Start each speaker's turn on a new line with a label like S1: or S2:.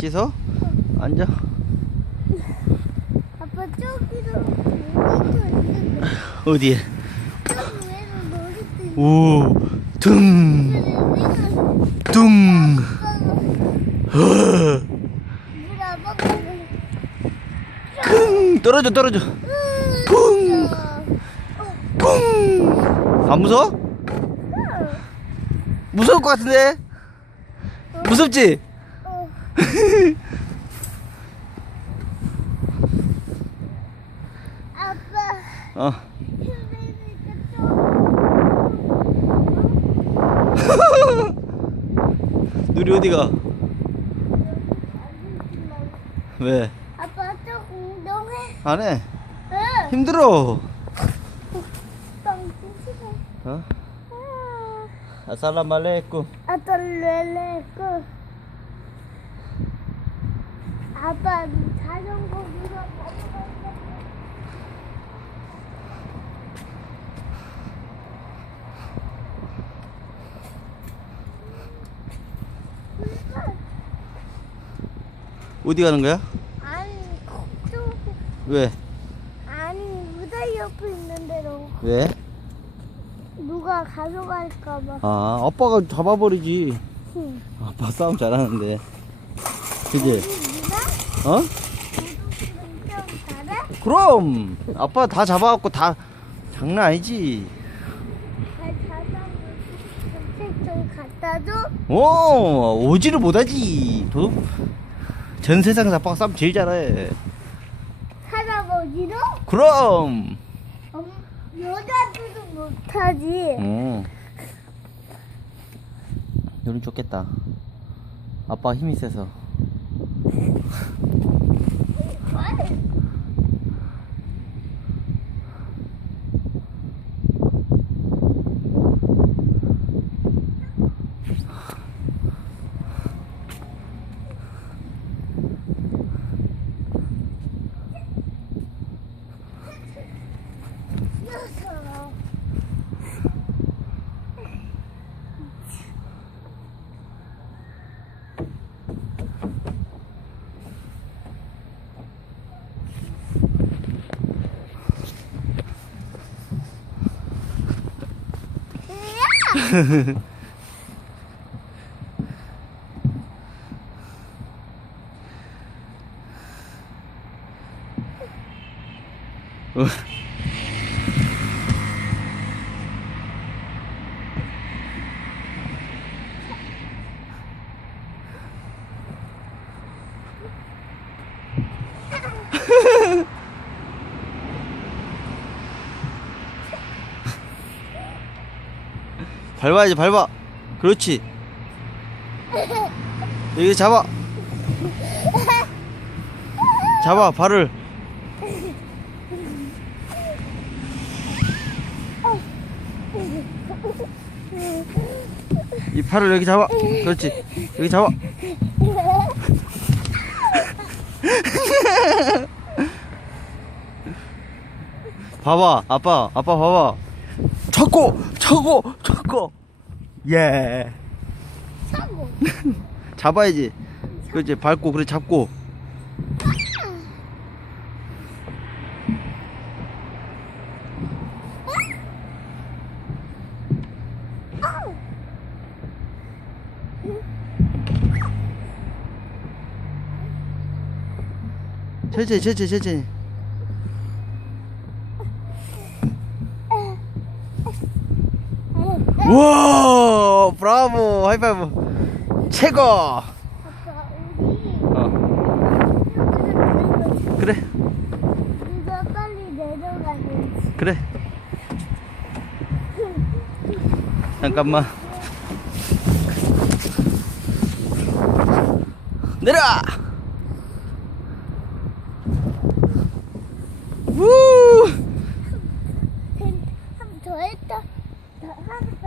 S1: 씻어? 앉아.
S2: 아빠 저기도 놀이터 있는데
S1: 어디에?
S2: 저기 왜는 놀이터 있는데
S1: 오, 둥, 둥.
S2: 물 아빠가
S1: 쿵 떨어져 떨어져. 쿵. 쿵. 안 무서워? 무서울 것 같은데? 무섭지?
S2: 어. 아빠
S1: 어. 누리 어디가?
S2: 좀
S1: 왜?
S2: 아빠 저 운동해
S1: 안 해?
S2: 응
S1: 힘들어. 어? 아살라말레이쿰.
S2: 아빠 렐레고 아빠 자전거 밀어
S1: 어디 가는 거야?
S2: 아니 좀
S1: 왜?
S2: 아니 무대 옆에 있는 대로
S1: 왜?
S2: 누가 가져갈까봐
S1: 아, 아빠가 잡아버리지.
S2: 응.
S1: 아빠 싸움 잘하는데. 그지? 어? 그럼! 아빠 다 잡아갖고 다 장난 아니지. 오, 오지를 못하지. 도, 전 세상에서 아빠가 싸움 제일 잘해.
S2: 할아버지로?
S1: 그럼!
S2: 엄, 여자들은 못하지.
S1: 어. 너는 좋겠다. 아빠 힘이 세서. Ugh. 밟아야지 밟아. 그렇지. 여기 잡아. 잡아 발을. 이 팔을 여기 잡아. 그렇지. 여기 잡아. 봐봐 아빠. 아빠 봐봐 찾고 찾고 찾고 예.
S2: 차고.
S1: 잡아야지. 그렇지 밟고 그래 잡고. 천천히 천천히 천천히 우와 브라보 하이파이브. 최고.
S2: 아빠, 우리
S1: 어. 그래.
S2: 누가 빨리 내려가는지.
S1: 그래. 잠깐만. 내려와